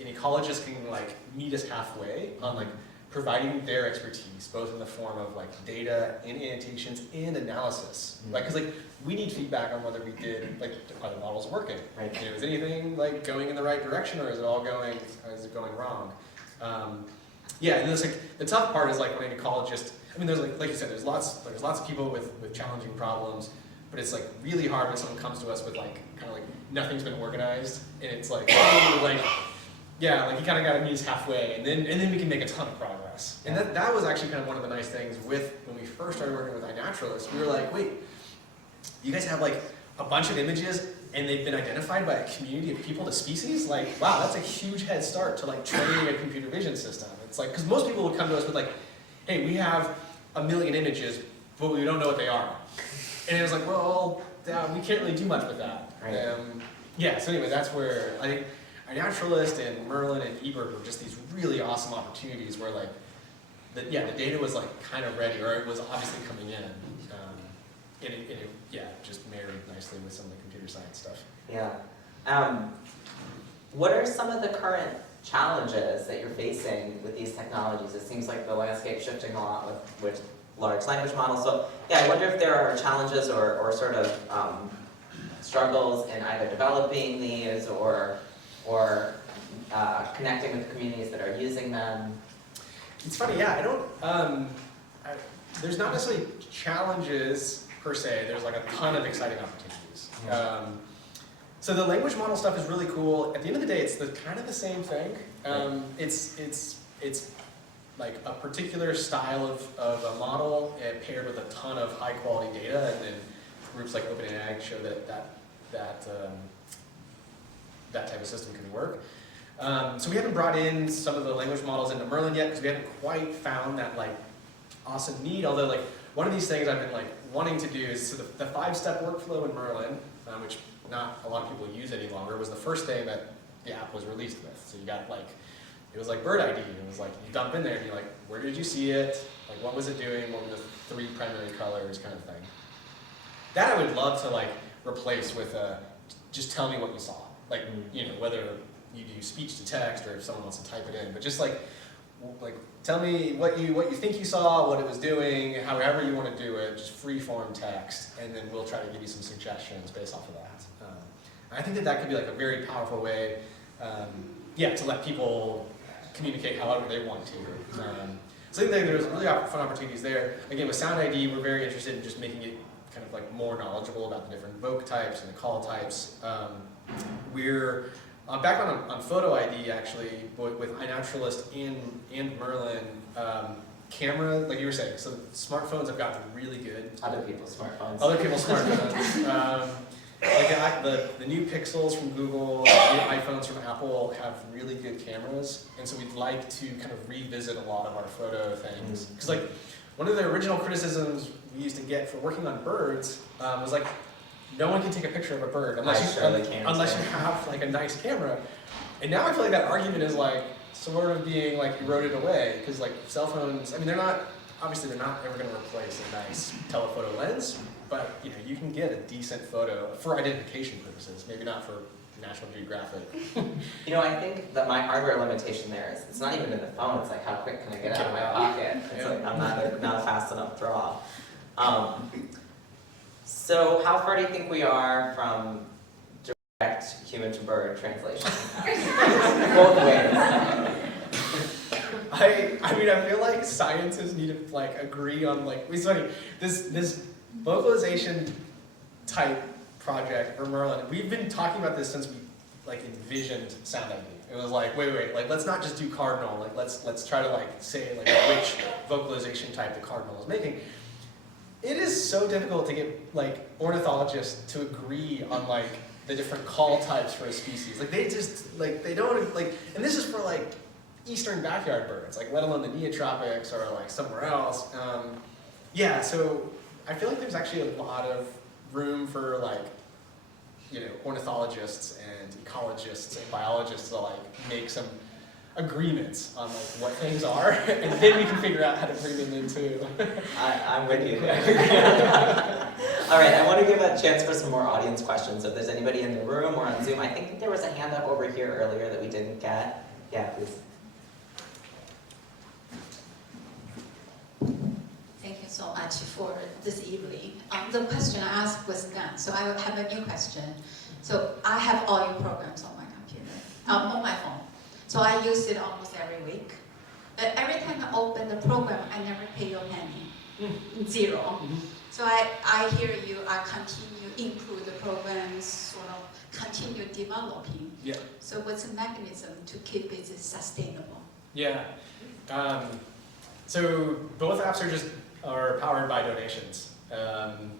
ecologist can like meet us halfway on like providing their expertise, both in the form of like data and annotations and analysis, right? Because like we need feedback on whether we did are the models working, right? Is anything like going in the right direction, or is it going wrong? And it's like the tough part is like when an ecologist. There's like you said, there's lots of people with challenging problems, but it's like really hard when someone comes to us with like kind of like nothing's been organized, and it's like you kind of got to meet us halfway, and then we can make a ton of progress. And that was actually kind of one of the nice things with when we first started working with iNaturalist. We were like, wait, you guys have like a bunch of images, and they've been identified by a community of people to species. Like, wow, that's a huge head start to like training a computer vision system. It's like, because most people would come to us with like, hey, we have 1 million images, but we don't know what they are. And it was like, well, we can't really do much with that. Right. So anyway, that's where I think iNaturalist and Merlin and eBird were just these really awesome opportunities where like, the data was like kind of ready, or it was obviously coming in. And it just married nicely with some of the computer science stuff. What are some of the current challenges that you're facing with these technologies? It seems like the landscape's shifting a lot with large language models. So I wonder if there are challenges or sort of struggles in either developing these or connecting with the communities that are using them. It's funny, I don't, there's not necessarily challenges per per se, there's like a ton of exciting opportunities. So the language model stuff is really cool. At the end of the day, it's kind of the same thing. It's like a particular style of a model paired with a ton of high quality data, and then groups like OpenAI show that type of system can work. So we haven't brought in some of the language models into Merlin yet because we haven't quite found that like awesome need. Although like one of these things I've been like wanting to do is, so the 5-step workflow in Merlin, which not a lot of people use any longer, was the first thing that the app was released with. So you got like, it was like bird ID. It was like you dump in there and you're like, where did you see it? Like what was it doing? What were the 3 primary colors, kind of thing. That I would love to like replace with just tell me what you saw. Like, you know, whether you do speech to text or if someone wants to type it in, but just like tell me what you think you saw, what it was doing, however you want to do it, just free form text, and then we'll try to give you some suggestions based off of that. I think that could be like a very powerful way, to let people communicate however they want to. So I think there's really fun opportunities there. Again, with Sound ID, we're very interested in just making it kind of like more knowledgeable about the different voc types and the call types. We're back on photo ID actually, with iNaturalist and Merlin, camera, like you were saying, so smartphones have gotten really good. Other people's smartphones. Other people's smartphones. Like the new Pixels from Google, the new iPhones from Apple have really good cameras, and so we'd like to kind of revisit a lot of our photo things. Because like one of the original criticisms we used to get for working on birds was like, no one can take a picture of a bird unless you have like a nice camera. And now I feel like that argument is like sort of being like eroded away, because like cell phones, I mean, they're not ever going to replace a nice telephoto lens, but you know, you can get a decent photo for identification purposes, maybe not for National Geographic. You know, I think that my hardware limitation there is, it's not even in the phone, it's like how quick can I get out of my pocket? It's like I'm not a fast enough draw. So how far do you think we are from direct human to bird translation? Both ways. I mean, I feel like scientists need to like agree on like, it's funny, this vocalization type project for Merlin, we've been talking about this since we like envisioned Sound ID. It was like, wait, like let's not just do cardinal, like let's try to like say like which vocalization type the cardinal is making. It is so difficult to get like ornithologists to agree on like the different call types for a species. Like they just like they don't like, and this is for like eastern backyard birds, like let alone the neotropics or like somewhere else. Yeah, so I feel like there's actually a lot of room for like, you know, ornithologists and ecologists and biologists to like make some agreements on like what things are, and then we can figure out how to bring them into. I'm with you there. All right, I want to give a chance for some more audience questions. So if there's anybody in the room or on Zoom, I think that there was a hand up over here earlier that we didn't get. Yeah, please. Thank you so much for this evening. The question I asked was done, so I have a new question. So I have all your programs on my computer, on my phone. So I use it almost every week. But every time I open the program, I never pay you a penny, zero. So I hear you, I continue improve the programs, sort of continue developing. Yeah. So what's the mechanism to keep it sustainable? Yeah. So both apps are powered by donations.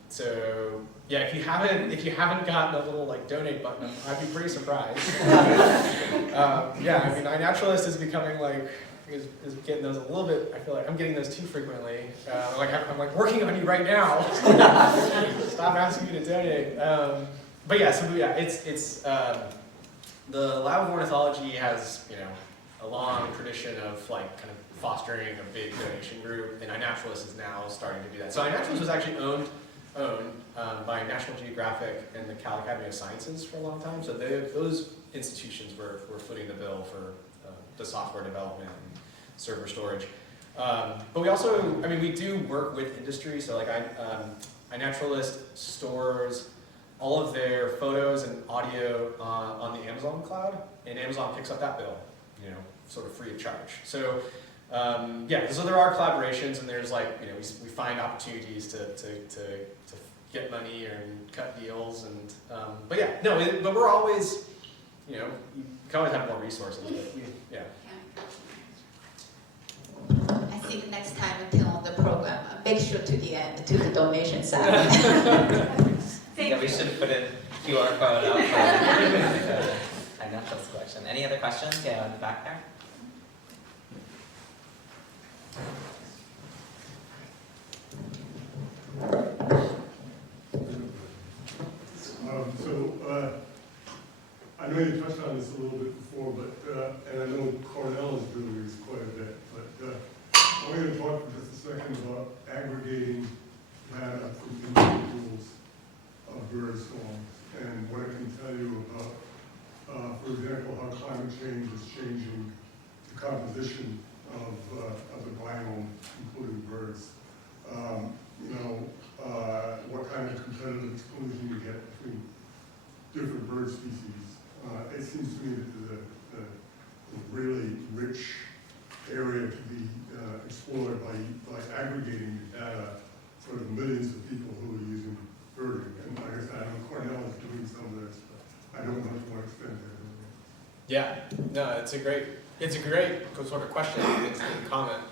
So yeah, if you haven't gotten a little like donate button, I'd be pretty surprised. Yeah, I mean, iNaturalist is becoming like is getting those a little bit. I feel like I'm getting those too frequently. I'm like working on you right now. Stop asking me to donate. But yeah, so yeah, it's the Lab of Ornithology has, you know, a long tradition of like kind of fostering a big donation group, and iNaturalist is now starting to do that. So iNaturalist was actually owned by National Geographic and the Cal Academy of Sciences for a long time. So those institutions were footing the bill for the software development and server storage. But we also, I mean, we do work with industry. So like iNaturalist stores all of their photos and audio on the Amazon cloud, and Amazon picks up that bill, you know, sort of free of charge. So yeah, so there are collaborations, and there's like, you know, we find opportunities to get money or cut deals, and but yeah, no, but we're always, you can always have more resources, but yeah. I think next time we turn on the program, make sure to the end, to the donation side. Yeah, we should put in QR code out for iNaturalist collection. Any other questions? Yeah, in the back there. I know you touched on this a little bit before, but and I know Cornell is doing this quite a bit, but I'm going to talk for just a second about aggregating data from individuals of bird songs and what it can tell you about, for example, how climate change is changing the composition of the biome, including birds. What kind of competitive exclusion you get between different bird species. It seems to me that there's a really rich area to be explored by aggregating the data for the millions of people who are using birding. And like I said, I know Cornell is doing some of this, but I don't know to what extent they're doing it. Yeah, no, it's a great sort of question and comment.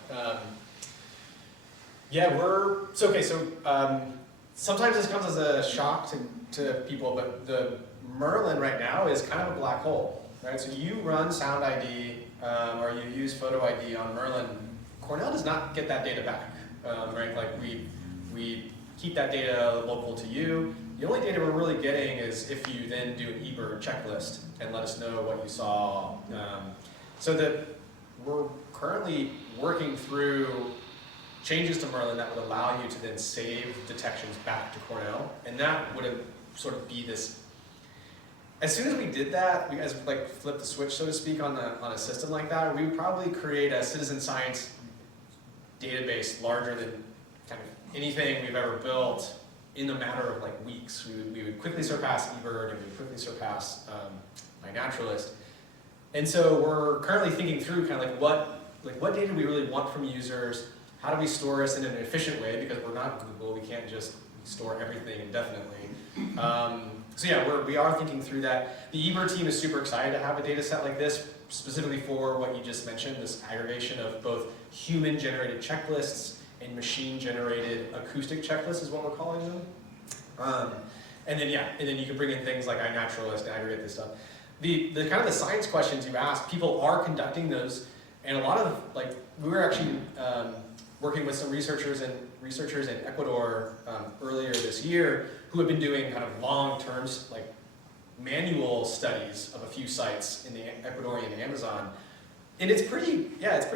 Sometimes this comes as a shock to people, but the Merlin right now is kind of a black hole, right? So you run Sound ID or you use Photo ID on Merlin. Cornell does not get that data back, right? Like we keep that data local to you. The only data we're really getting is if you then do an eBird checklist and let us know what you saw. So that we're currently working through changes to Merlin that would allow you to then save detections back to Cornell, and that would sort of be this. As soon as we did that, we flipped the switch, so to speak, on a system like that, we would probably create a citizen science database larger than kind of anything we've ever built in a matter of weeks. We would quickly surpass eBird, and we would quickly surpass iNaturalist. And so we're currently thinking through kind of what data do we really want from users. How do we store this in an efficient way? Because we're not Google, we can't just store everything indefinitely. So yeah, we are thinking through that. The eBird team is super excited to have a data set like this, specifically for what you just mentioned, this aggregation of both human-generated checklists and machine-generated acoustic checklists is what we're calling them. And then you can bring in things like iNaturalist and aggregate this stuff. The kind of the science questions you asked, people are conducting those, and a lot of we were actually working with some researchers in Ecuador earlier this year who have been doing kind of long-term manual studies of a few sites in the Ecuadorian Amazon, and it's pretty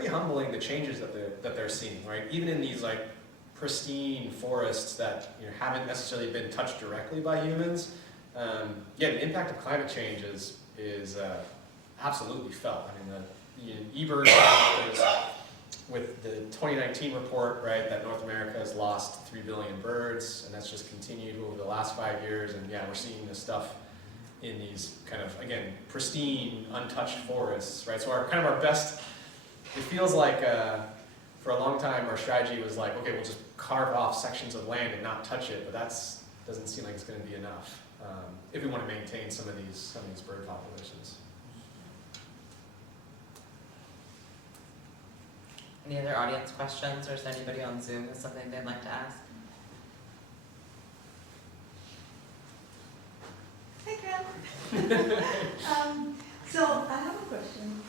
humbling the changes that they're seeing, right? Even in these pristine forests that haven't necessarily been touched directly by humans. The impact of climate change is absolutely felt. I mean, the eBird with the 2019 report, right, that North America has lost 3 billion birds, and that's just continued over the last 5 years. And yeah, we're seeing this stuff in these kind of, again, pristine, untouched forests, right? So our best, it feels like for a long time our strategy was okay, we'll just carve off sections of land and not touch it, but that doesn't seem like it's going to be enough if we want to maintain some of these bird populations. Any other audience questions, or is there anybody on Zoom with something they'd like to ask? Hey, Graham. So I have a question.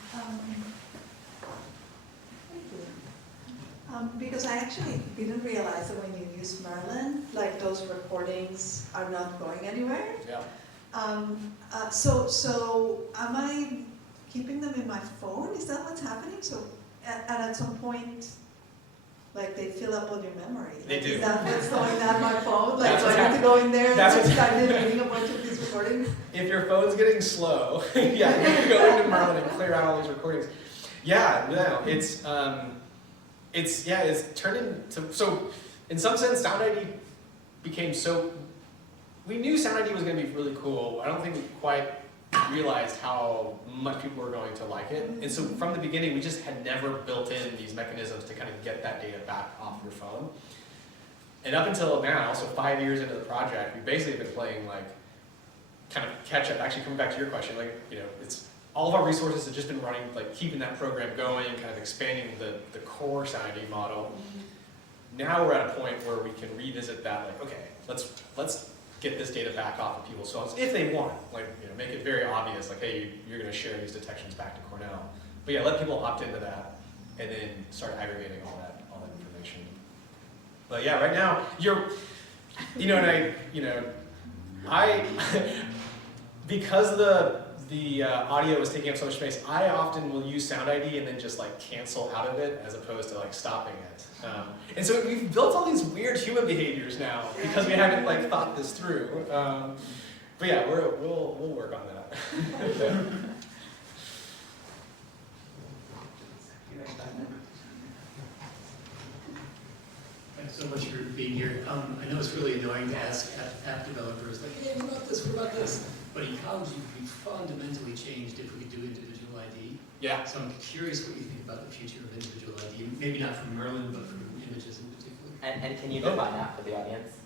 Because I actually didn't realize that when you use Merlin, those recordings are not going anywhere. Yeah. So am I keeping them in my phone? Is that what's happening? So at some point, they fill up all your memory. They do. Is that what's going on my phone? Do That's I what's have to go in there That's and what's start deleting a bunch of these recordings? If your phone's getting slow, yeah, you can go into Merlin and clear out all these recordings. Yeah, no, it's turned into, so in some sense, Sound ID became we knew Sound ID was going to be really cool. I don't think we quite realized how much people were going to like it. And so from the beginning, we just had never built in these mechanisms to kind of get that data back off your phone. And up until now, so 5 years into the project, we've basically been playing like kind of catch up. Actually, coming back to your question, like, you know, it's all of our resources have just been running, like keeping that program going, kind of expanding the core Sound ID model. Now we're at a point where we can revisit that, like, okay, let's get this data back off of people's phones if they want, like, you know, make it very obvious, like, hey, you're going to share these detections back to Cornell. But yeah, let people opt into that, and then start aggregating all that information. But yeah, right now because the audio is taking up so much space, I often will use Sound ID and then just like cancel out of it as opposed to like stopping it. And so we've built all these weird human behaviors now because we haven't like thought this through. But yeah, we'll work on that. Thanks so much for being here. I know it's really annoying to ask app developers, like, hey, what about this, what about this? But ecology would be fundamentally changed if we could do individual ID. Yeah. So I'm curious what you think about the future of individual ID, maybe not from Merlin, but from images in particular. And can you define that for the audience?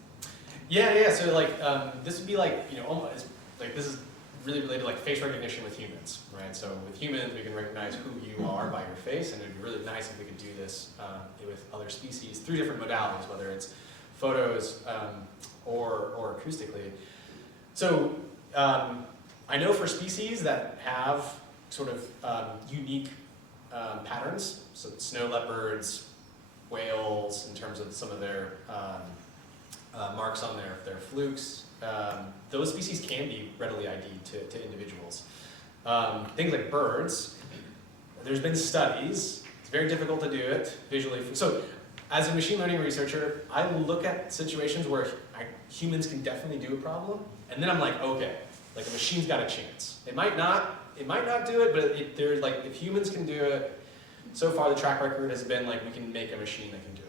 Yeah. So like this would be like, you know, almost like this is really related to like face recognition with humans, right? So with humans, we can recognize who you are by your face, and it'd be really nice if we could do this with other species through different modalities, whether it's photos or acoustically. So I know for species that have sort of unique patterns, so snow leopards, whales, in terms of some of their marks on their flukes, those species can be readily ID'd to individuals. Things like birds, there's been studies, it's very difficult to do it visually. So as a machine learning researcher, I look at situations where humans can definitely do a problem, and then I'm like, okay, like a machine's got a chance. It might not do it, but there's like, if humans can do it, so far the track record has been like, we can make a machine that can do it.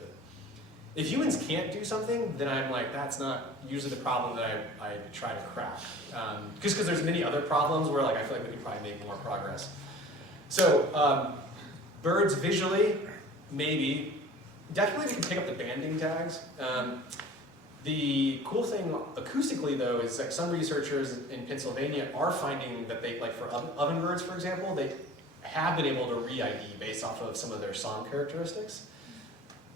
If humans can't do something, then I'm like, that's not usually the problem that I try to crack. Because there's many other problems where like I feel like we could probably make more progress. So birds visually, maybe. Definitely we can pick up the banding tags. The cool thing acoustically though is like some researchers in Pennsylvania are finding that they, like for ovenbirds for example, they have been able to re-ID based off of some of their song characteristics.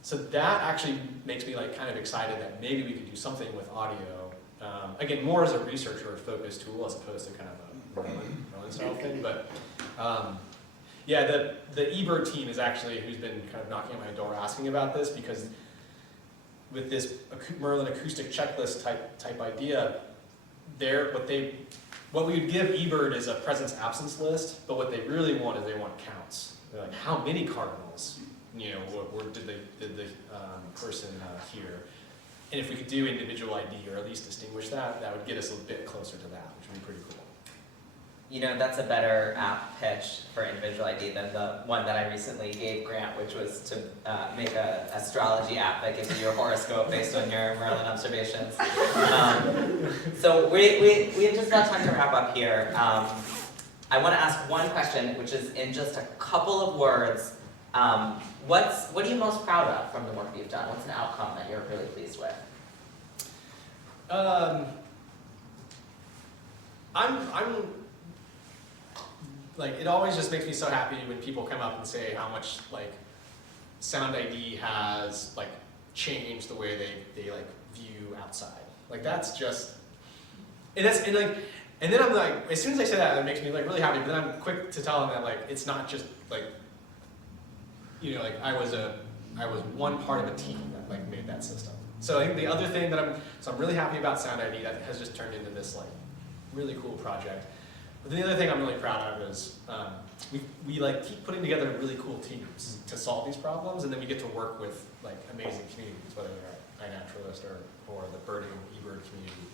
So that actually makes me like kind of excited that maybe we could do something with audio. Again, more as a researcher focused tool as opposed to kind of a Merlin style thing. But yeah, the eBird team is actually who's been kind of knocking on my door asking about this, because with this Merlin acoustic checklist type idea, what we would give eBird is a presence absence list, but what they really want is they want counts. They're like, how many cardinals, you know, did the person hear? And if we could do individual ID or at least distinguish that, that would get us a bit closer to that, which would be pretty cool. You know, that's a better app pitch for individual ID than the one that I recently gave Grant, which was to make an astrology app that gives you your horoscope based on your Merlin observations. So we have just about time to wrap up here. I want to ask one question, which is in just a couple of words. What are you most proud of from the work you've done? What's an outcome that you're really pleased with? I'm like, it always just makes me so happy when people come up and say how much like Sound ID has like changed the way they like view outside. Like that's just, and then I'm like, as soon as I say that, it makes me like really happy. But then I'm quick to tell them that like it's not just like, you know, like I was one part of a team that like made that system. So I think the other thing that I'm really happy about Sound ID that has just turned into this like really cool project. But then the other thing I'm really proud of is we like keep putting together really cool teams to solve these problems, and then we get to work with like amazing communities, whether they're iNaturalist or the birding eBird community.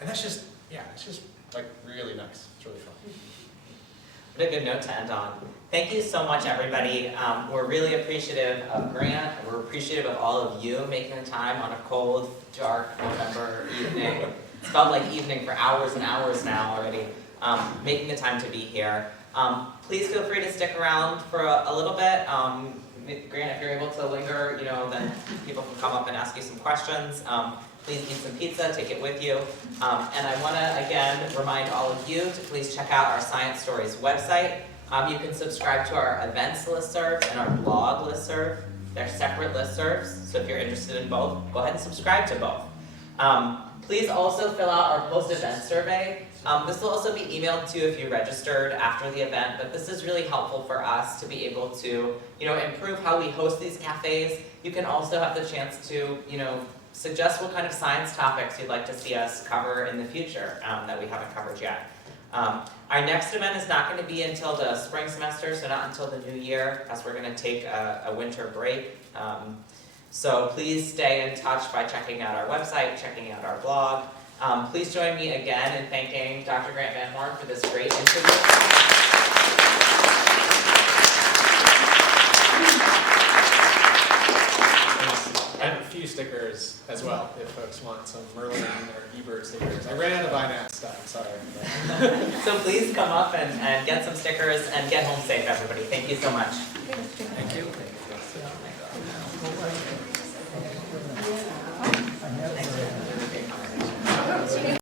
And that's just, yeah, it's just like really nice. It's really fun. What a good note to end on. Thank you so much, everybody. We're really appreciative of Grant. We're appreciative of all of you making the time on a cold, dark November evening. It's felt like evening for hours and hours now already. Making the time to be here. Please feel free to stick around for a little bit. Grant, if you're able to linger, then people can come up and ask you some questions. Please eat some pizza, take it with you. And I want to, again, remind all of you to please check out our Science Stories website. You can subscribe to our events listserv and our blog listserv. They're separate listservs, so if you're interested in both, go ahead and subscribe to both. Please also fill out our post-event survey. This will also be emailed to you if you registered after the event, but this is really helpful for us to be able to, improve how we host these cafes. You can also have the chance to, suggest what kind of science topics you'd like to see us cover in the future that we haven't covered yet. Our next event is not going to be until the spring semester, so not until the new year, as we're going to take a winter break. So please stay in touch by checking out our website, checking out our blog. Please join me again in thanking Dr. Grant Van Horn for this great interview. I have a few stickers as well, if folks want some Merlin or eBird stickers. I ran out of iNat stuff, sorry. So please come up and get some stickers and get home safe, everybody. Thank you so much. Thank you.